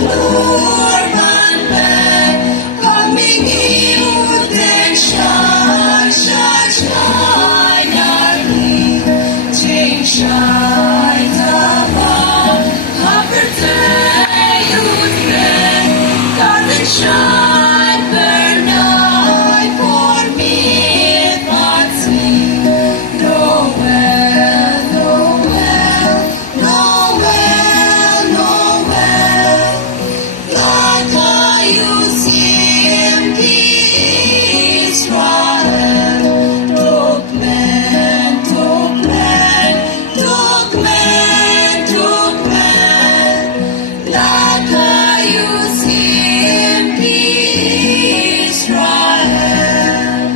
Lurman ben, Kamigi uten shai, shai, shai, nari, ching shai, tava, hapertei utren, garden shai, bernai, for me, patsi, Noel, Noel, Noel, Noel, Lakayus yempi Israel, Tukmen, Tukmen, Tukmen, Tukmen, Lakayus yempi Israel.